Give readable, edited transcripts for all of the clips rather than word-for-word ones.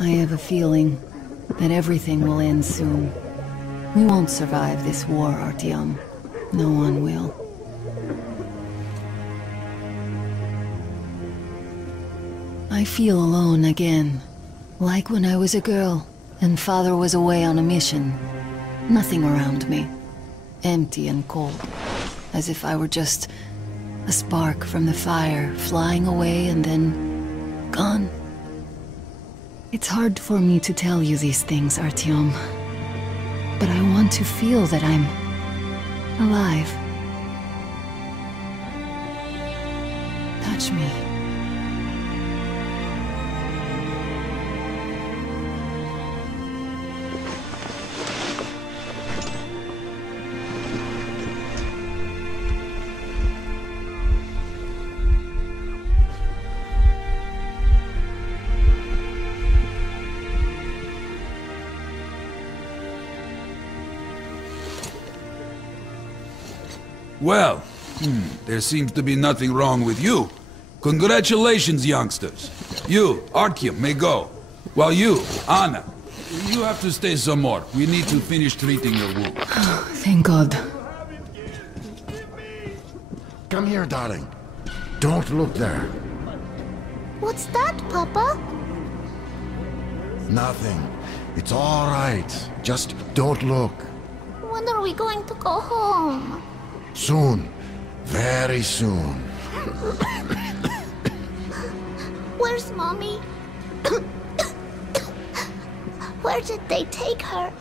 I have a feeling that everything will end soon. We won't survive this war, Artyom. No one will. I feel alone again. Like when I was a girl, and Father was away on a mission. Nothing around me. Empty and cold. As if I were just a spark from the fire, flying away and then gone. It's hard for me to tell you these things, Artyom. But I want to feel that I'm alive. Touch me. Well, there seems to be nothing wrong with you. Congratulations, youngsters. You, Artyom, may go. While you, Anna, you have to stay some more. We need to finish treating your wound. Thank God. Come here, darling. Don't look there. What's that, Papa? Nothing. It's all right. Just don't look. When are we going to go home? Soon. Very soon. Where's Mommy? Where did they take her?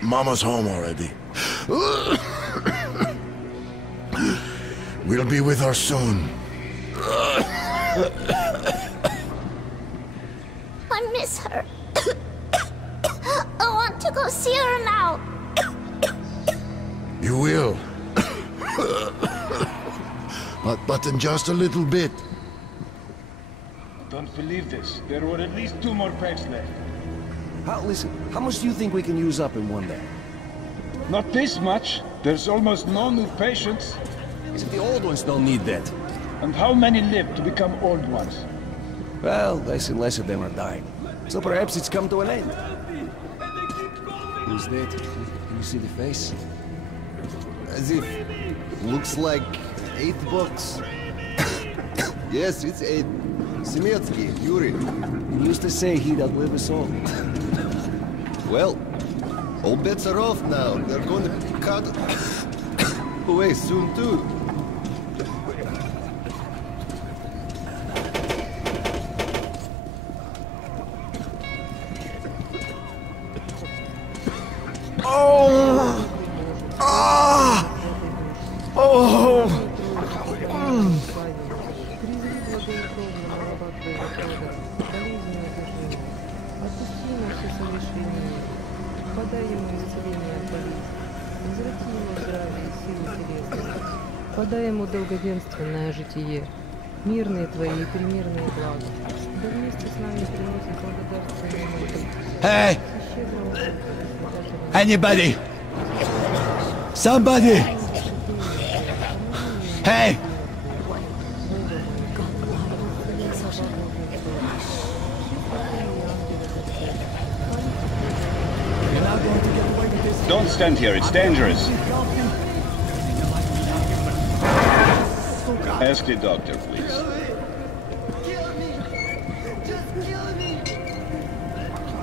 Mama's home already. We'll be with her soon. I miss her. I want to go see her now. You will. But in just a little bit. Don't believe this. There were at least 2 more packs left. Listen, how much do you think we can use up in one day? Not this much. There's almost no new patients. As if the old ones don't need that. And how many live to become old ones? Well, less and less of them are dying. So perhaps it's come to an end. Who's that? Can you see the face? As if. Looks like $8. Yes, it's 8. Semetsky, Yuri. He used to say he'd outlive us all. Well, all bets are off now. They're going to cut away soon too. Oh! Ah! Oh! Подай ему долговенственное житие, мирные твои и примирные блага. Да вместе с нами приносит благодарственные молитвы. Hey! Anybody! Somebody! Hey! Don't stand here, it's dangerous. Ask the doctor, please.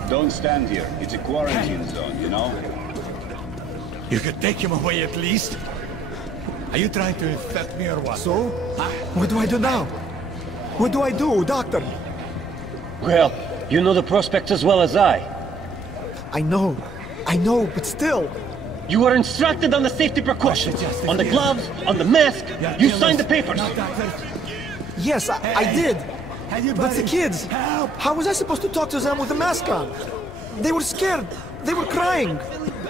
Don't stand here. It's a quarantine zone, you know? You could take him away at least. Are you trying to infect me or what? So? What do I do now? What do I do, doctor? Well, you know the prospects as well as I. I know, but still. You were instructed on the safety precautions. On the gloves, on the mask. You signed the papers. Yes, I did. But the kids, how was I supposed to talk to them with the mask on? They were scared. They were crying.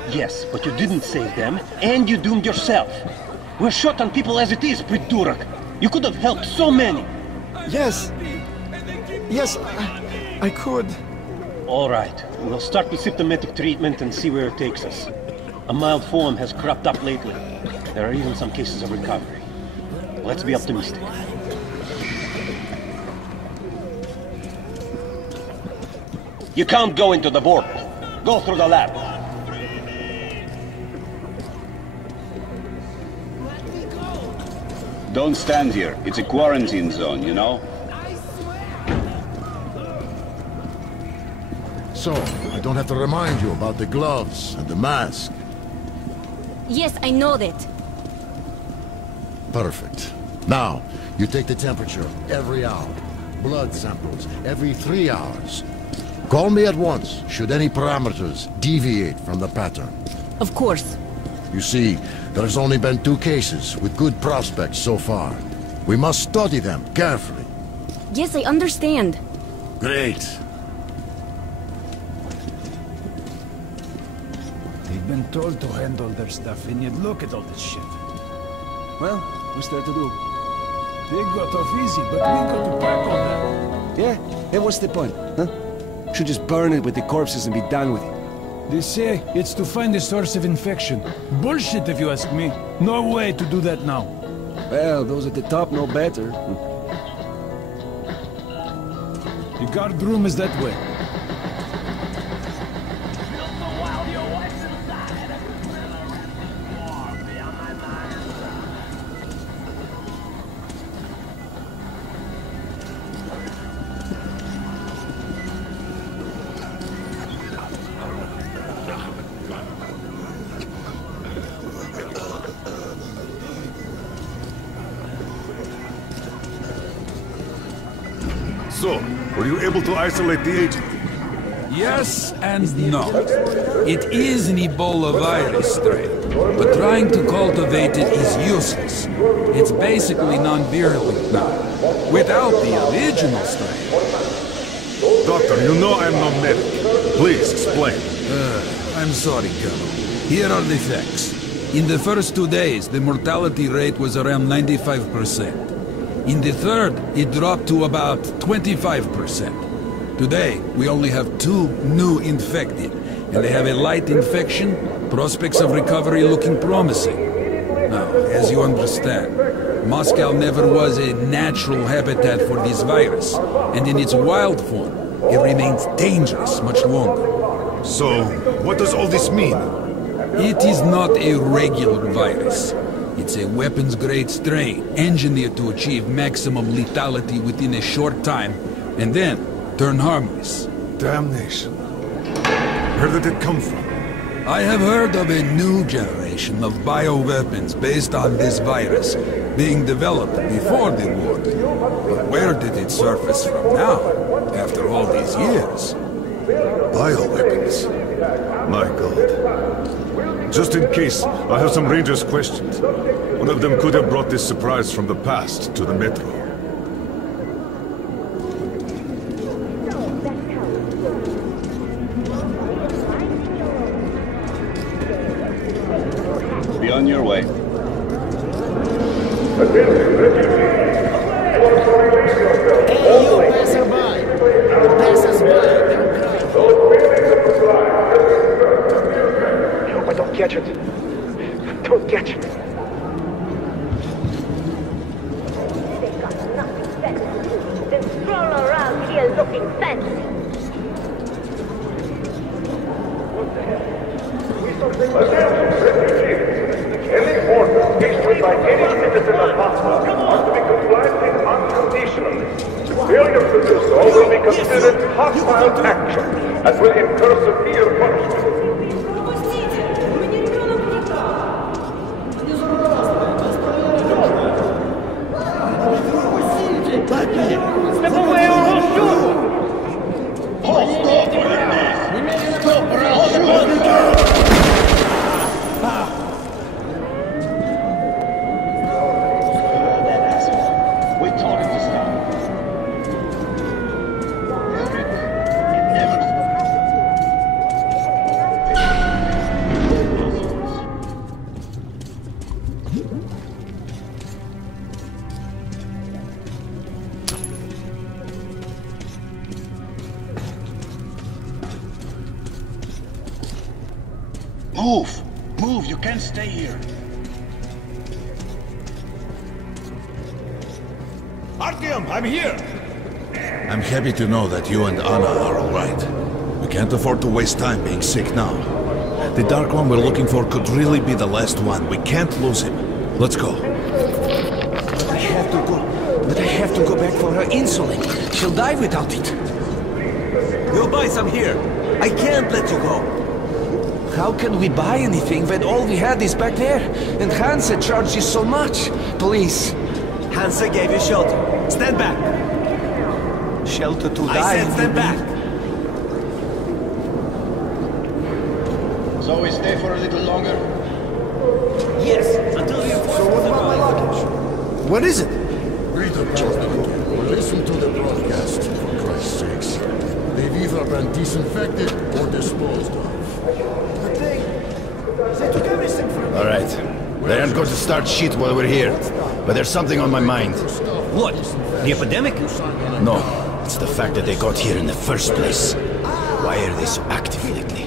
Yes, but you didn't save them, and you doomed yourself. We're short on people as it is, Pridurak. You could have helped so many. Yes, I could. All right, we'll start with symptomatic treatment and see where it takes us. A mild form has cropped up lately. There are even some cases of recovery. Let's be optimistic. You can't go into the vault. Go through the lab. Don't stand here. It's a quarantine zone, you know? So, I don't have to remind you about the gloves and the mask. Yes, I know that. Perfect. Now, you take the temperature every hour. Blood samples every 3 hours. Call me at once, should any parameters deviate from the pattern. Of course. You see, there's only been 2 cases with good prospects so far. We must study them carefully. Yes, I understand. Great. They've been told to handle their stuff, and yet look at all this shit. Well, what's there to do? They got off easy, but we got to pack on them. Yeah? And what's the point, huh? Should just burn it with the corpses and be done with it. They say it's to find the source of infection. Bullshit, if you ask me. No way to do that now. Well, those at the top know better. The guard room is that way. So, were you able to isolate the agent? Yes and no. It is an Ebola virus strain, but trying to cultivate it is useless. It's basically non-virulent now, without the original strain. Doctor, you know I'm no medic. Please, explain. I'm sorry, Colonel. Here are the facts. In the first 2 days, the mortality rate was around 95%. In the third, it dropped to about 25%. Today, we only have 2 new infected, and they have a light infection, prospects of recovery looking promising. Now, as you understand, Moscow never was a natural habitat for this virus, and in its wild form, it remains dangerous much longer. So, what does all this mean? It is not a regular virus. It's a weapons-grade strain, engineered to achieve maximum lethality within a short time, and then turn harmless. Damnation. Where did it come from? I have heard of a new generation of bioweapons based on this virus, being developed before the war. But where did it surface from now, after all these years? Bioweapons? My God. Just in case, I have some Rangers' questions. One of them could have brought this surprise from the past to the Metro. Be on your way. Hey, you passerby! Pass us by. But don't catch it. Don't catch it. They've got nothing better to do than stroll around here looking fancy. Any orders issued by any citizen of Moscow are to be complied with unconditionally. Failure to do so will be considered hostile action and will incur severe punishment. Move! Move! You can't stay here! Artyom, I'm here! I'm happy to know that you and Anna are all right. We can't afford to waste time being sick now. The Dark One we're looking for could really be the last one. We can't lose him. Let's go. But I have to go back for her insulin. She'll die without it. You'll buy some here. I can't let you go. How can we buy anything when all we had is back there? And Hansa charges so much. Please. Hansa gave you shelter. Stand back. Shelter to die. I said stand back. So we stay for a little longer? Yes, until the enforcement. So what about my luggage? What is it? Listen to the broadcast, for Christ's sakes. They've either been disinfected or disposed of. But they took everything from me. All right. They aren't going to start shit while we're here. But there's something on my mind. What? The epidemic? No. It's the fact that they got here in the first place. Why are they so active lately?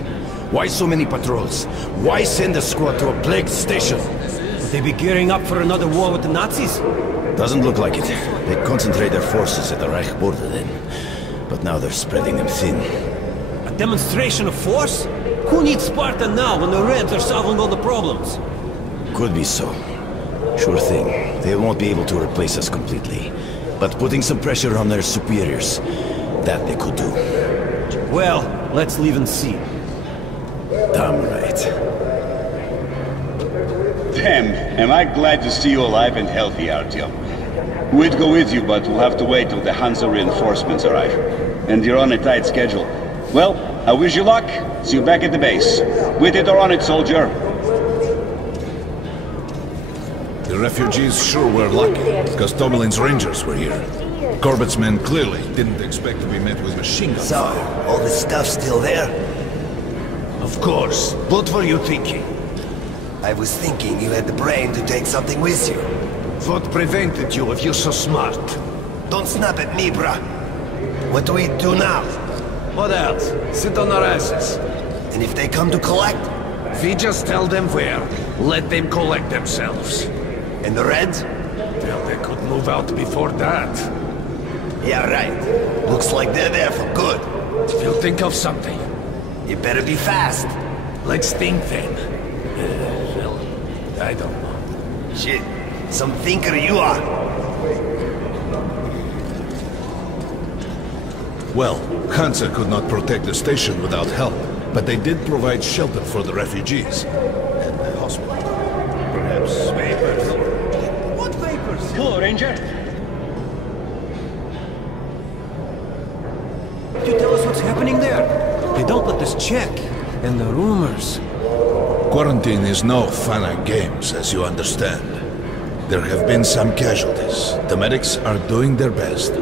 Why so many patrols? Why send a squad to a plagued station? Would they be gearing up for another war with the Nazis? Doesn't look like it. They'd concentrate their forces at the Reich border then. But now they're spreading them thin. A demonstration of force? Who needs Sparta now when the Reds are solving all the problems? Could be so. Sure thing. They won't be able to replace us completely. But putting some pressure on their superiors, that they could do. Well, let's leave and see. Damn right. Damn, am I glad to see you alive and healthy, Artyom. We'd go with you, but we'll have to wait till the Hansa reinforcements arrive. And you're on a tight schedule. Well, I wish you luck. See you back at the base. With it or on it, soldier. The refugees sure were lucky, because Tomelin's rangers were here. Corbett's men clearly didn't expect to be met with machine guns. So, all the stuff still there? Of course. What were you thinking? I was thinking you had the brain to take something with you. What prevented you if you're so smart? Don't snap at me, bruh. What do we do now? What else? Sit on our asses. And if they come to collect? We just tell them where. Let them collect themselves. And the Reds? Well, they could move out before that. Yeah, right. Looks like they're there for good. We'll think of something. You better be fast. Let's think then. Well, I don't know. Shit. Some thinker you are. Well, Hansa could not protect the station without help, but they did provide shelter for the refugees. And the hospital. Perhaps papers. What papers? Hello, Ranger. Could you tell us what's happening there? They don't let us check. And the rumors. Quarantine is no fun and games, as you understand. There have been some casualties. The medics are doing their best.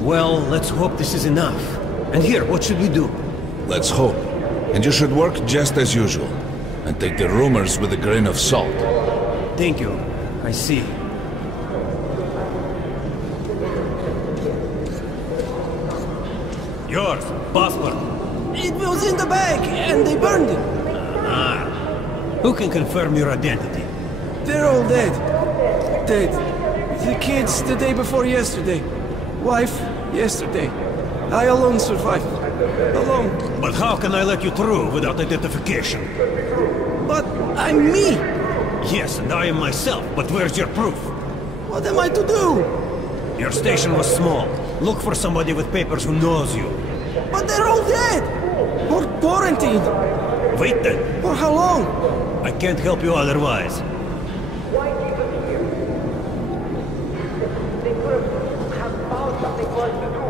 Well, let's hope this is enough. And here, what should we do? Let's hope. And you should work just as usual. And take the rumors with a grain of salt. Thank you. I see. Yours, passport. It was in the bag, and they burned it. Who can confirm your identity? They're all dead. Dead. The kids the day before yesterday. Wife yesterday. I alone survived. Alone. But how can I let you through without identification? But I'm me. Yes, and I am myself, but where's your proof? What am I to do? Your station was small. Look for somebody with papers who knows you. But they're all dead. Or quarantined. Wait then. For how long? I can't help you otherwise. Why keep us here? They could have found something for us to do.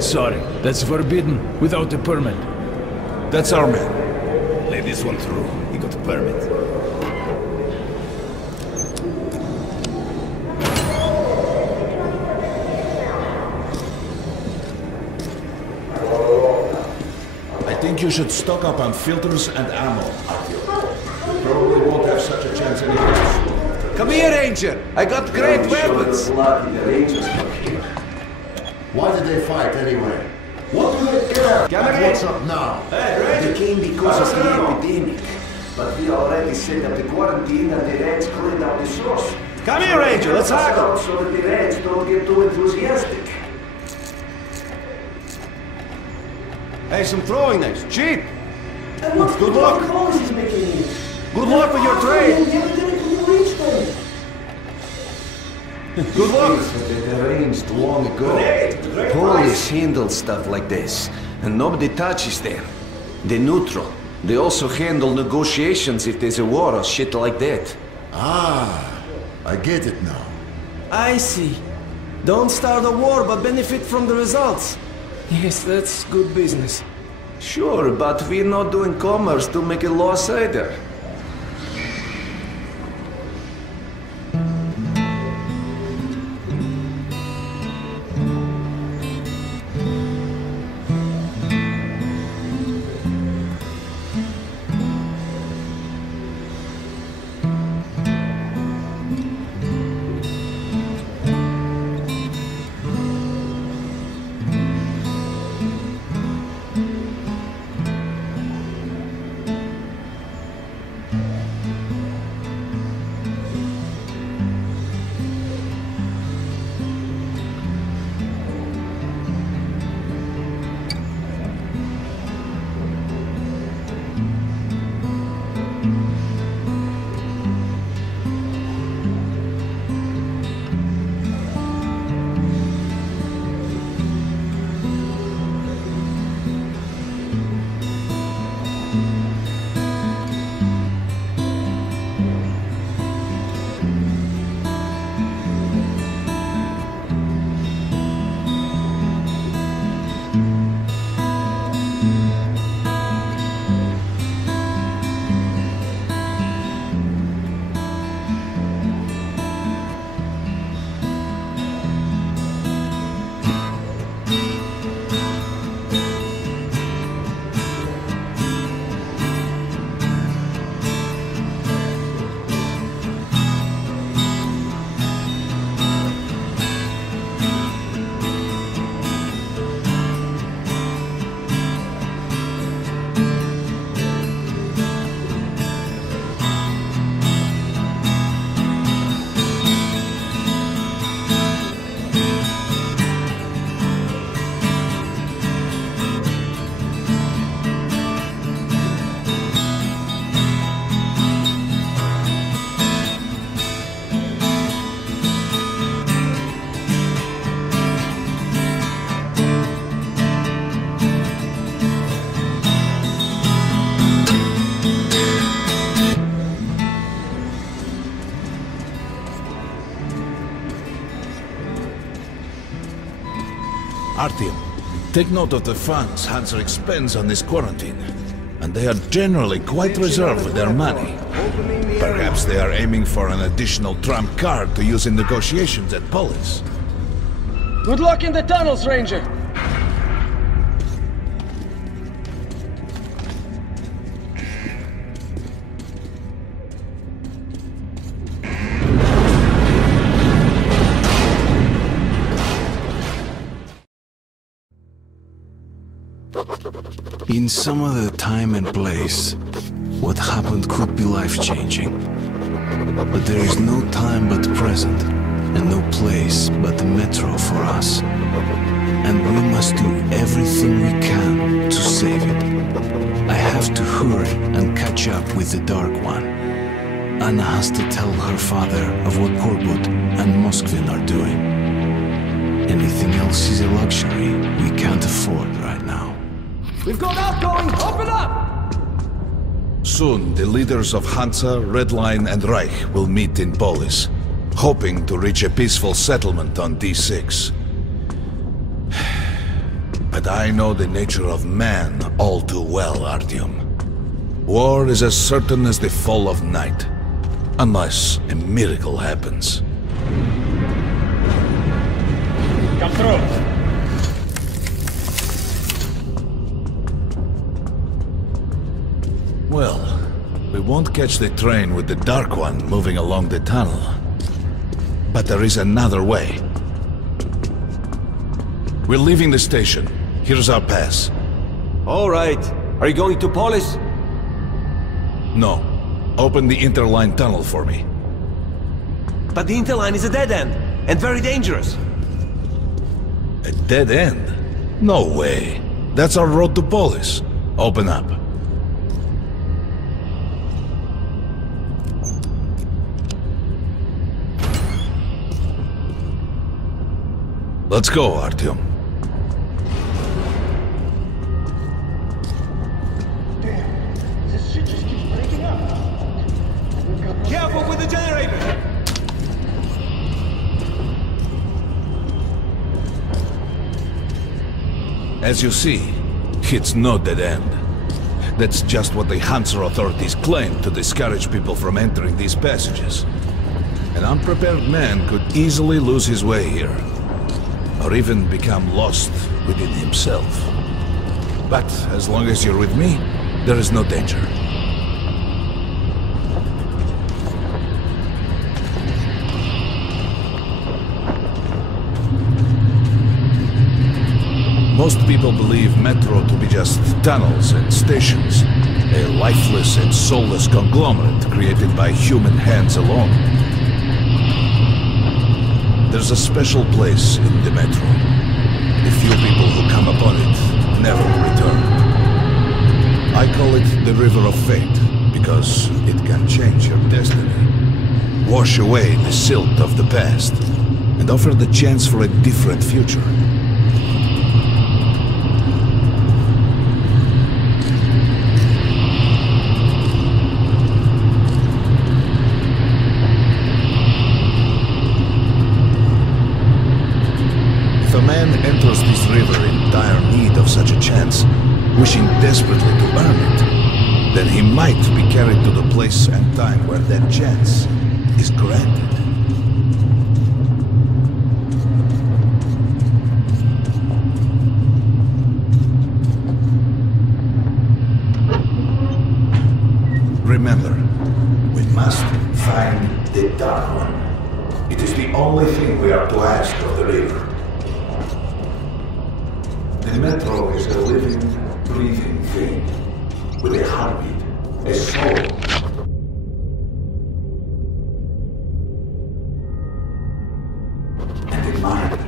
Sorry, that's forbidden without a permit. That's our man. Let this one through. He got a permit. I think you should stock up on filters and ammo. You probably won't have such a chance anymore. Ranger! I got great weapons! Why did they fight anyway? What do they care? And what's up now? They came because of the epidemic. But we already set up the quarantine and the Reds cleaned out the source. Come here, Ranger, let's haggle! So that the Reds don't get too enthusiastic. Hey, some throwing knives, cheap! Good luck! Good luck with your trade! Good luck! They arranged long ago. Police handle stuff like this, and nobody touches them. They're neutral. They also handle negotiations if there's a war or shit like that. Ah, I get it now. I see. Don't start a war, but benefit from the results. Yes, that's good business. Sure, but we're not doing commerce to make a loss either. Artyom, take note of the funds Hansa expends on this quarantine. And they are generally quite reserved with their money. Perhaps they are aiming for an additional trump card to use in negotiations at Polis. Good luck in the tunnels, Ranger! In some other time and place, what happened could be life-changing. But there is no time but the present, and no place but the metro for us. And we must do everything we can to save it. I have to hurry and catch up with the Dark One. Anna has to tell her father of what Korbut and Moskvin are doing. Anything else is a luxury we can't afford right now. We've got outgoing! Open up! Soon, the leaders of Hansa, Red Line, and Reich will meet in Polis, hoping to reach a peaceful settlement on D6. But I know the nature of man all too well, Artyom. War is as certain as the fall of night, unless a miracle happens. Come through! Well, we won't catch the train with the Dark One moving along the tunnel. But there is another way. We're leaving the station. Here's our pass. All right. Are you going to Polis? No. Open the interline tunnel for me. But the interline is a dead end, and very dangerous. A dead end? No way. That's our road to Polis. Open up. Let's go, Artyom. This shit just keeps breaking up. Careful with the generator! As you see, it's no dead end. That's just what the Hansa authorities claim to discourage people from entering these passages. An unprepared man could easily lose his way here, or even become lost within himself. But as long as you're with me, there is no danger. Most people believe Metro to be just tunnels and stations, a lifeless and soulless conglomerate created by human hands alone. There's a special place in the Metro. The few people who come upon it never return. I call it the River of Fate, because it can change your destiny, wash away the silt of the past, and offer the chance for a different future. If a man enters this river in dire need of such a chance, wishing desperately to earn it, then he might be carried to the place and time where that chance is granted. Remember, we must find the Dark One. It is the only thing we are to ask of the river. The Metro is a living, breathing thing, with a heartbeat, a soul. And a mind.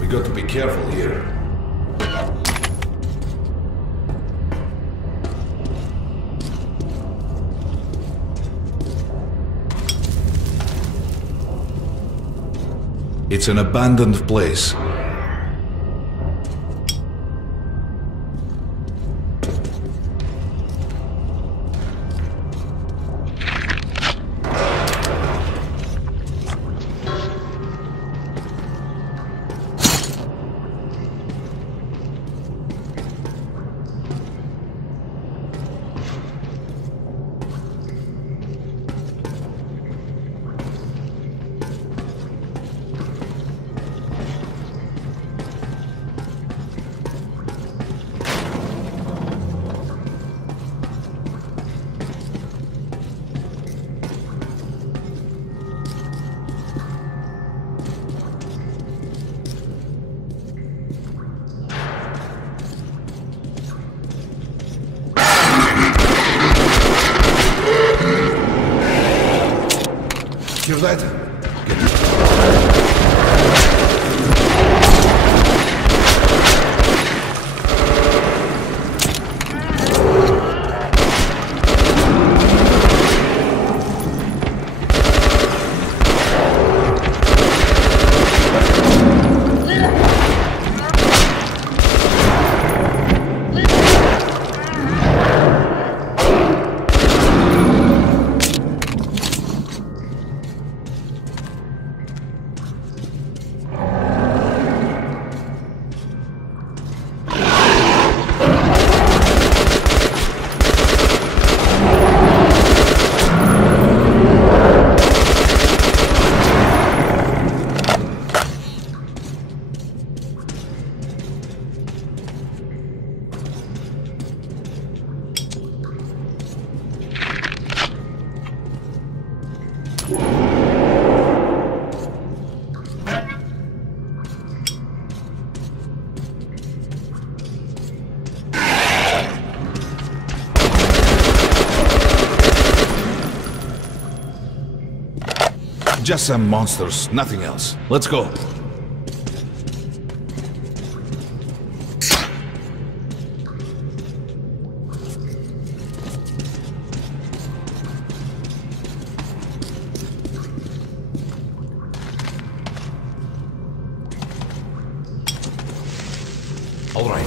We got to be careful here. It's an abandoned place. Hear that? Just some monsters, nothing else. Let's go. All right.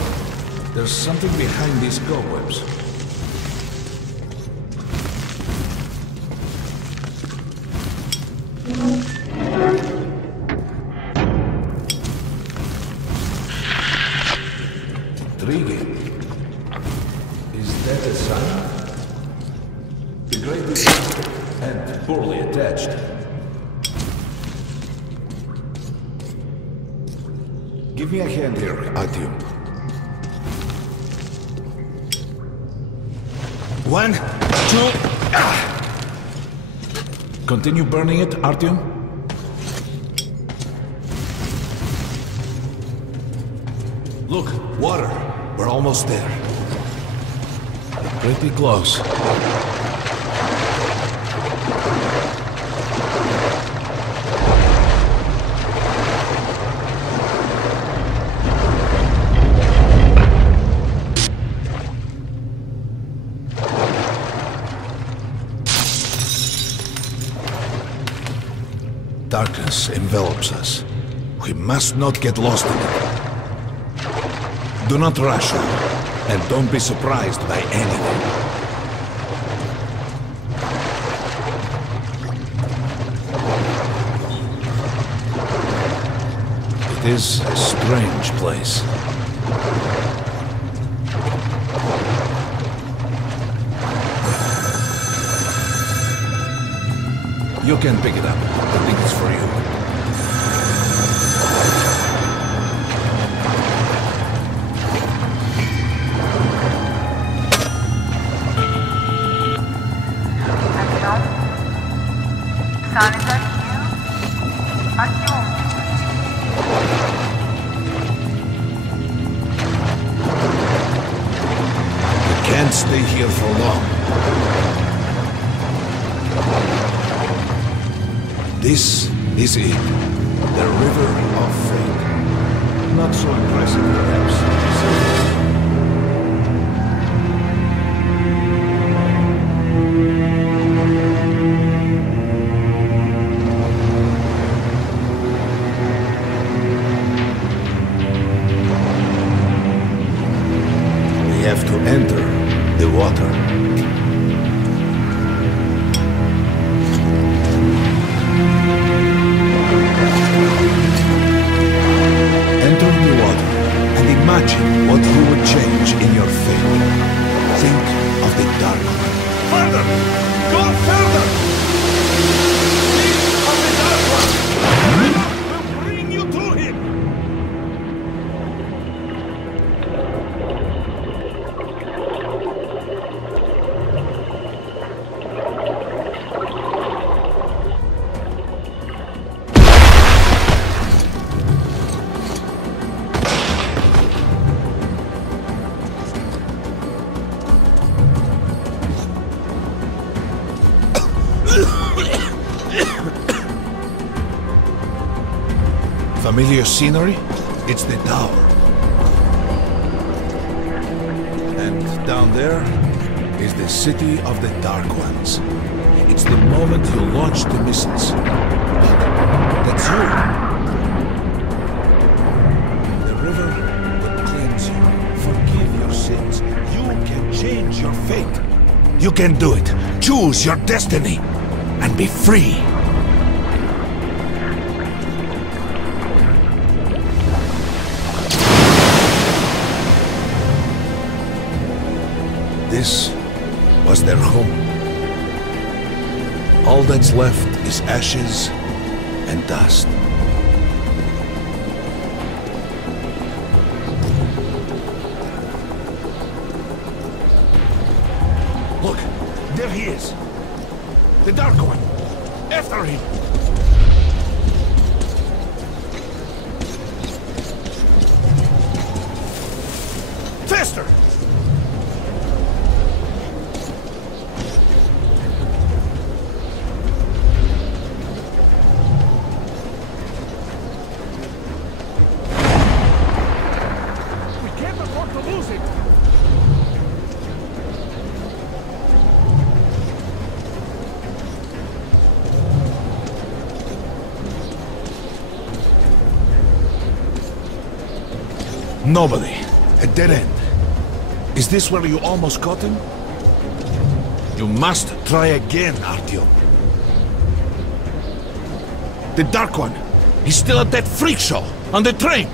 There's something behind these cobwebs. Intriguing. Is that a sign? The great is and poorly attached. Give me a hand here, Artyom. 1, 2... Continue burning it, Artyom. Look, water. We're almost there. Pretty close. Darkness envelops us. We must not get lost in it. Do not rush now, and don't be surprised by anything. It is a strange place. You can pick it up. I think it's for you. You can't stay here for long. This is it. The River of Fate. Not so impressive, perhaps. We have to enter the water. Imagine what you would change in your fate. Think of the dark one. Further! Go further! Think of the dark one! We'll bring you to him! Familiar scenery? It's the tower. And down there is the city of the Dark Ones. It's the moment you launch the missiles. That's you. The river will cleanse you, forgive your sins. You can change your fate. You can do it. Choose your destiny and be free. This was their home. All that's left is ashes and dust. Look, there he is. The Dark One. After him. Faster! Nobody. A dead end. Is this where you almost caught him? You must try again, Artyom. The Dark One. He's still at that freak show on the train.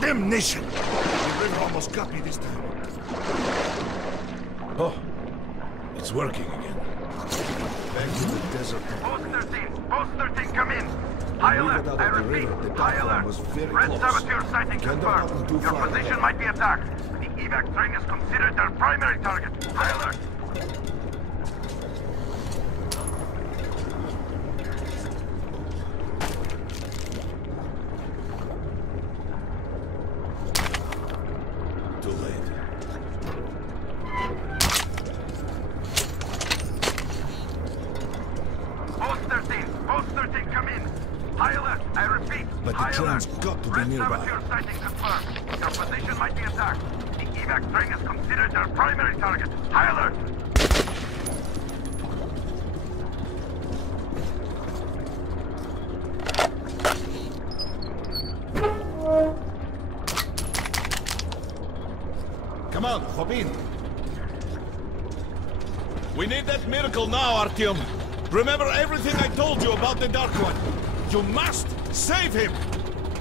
Damnation! The river almost got me this time. Oh, it's working again. Back to the desert. Post 13, come in. High alert, I repeat, high alert. Red saboteur sighting confirmed. Your position might be attacked. The evac train is considered their primary target. High alert. Too late. Post 13, come in. High alert, I repeat, But the train's got to be nearby. Red saboteur sighting confirmed. Your position might be attacked. The evac train is considered their primary target. High alert. Come on, hop in. We need that miracle now, Artyom. Remember everything I told you about the Dark One. You must save him.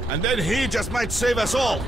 And then he just might save us all.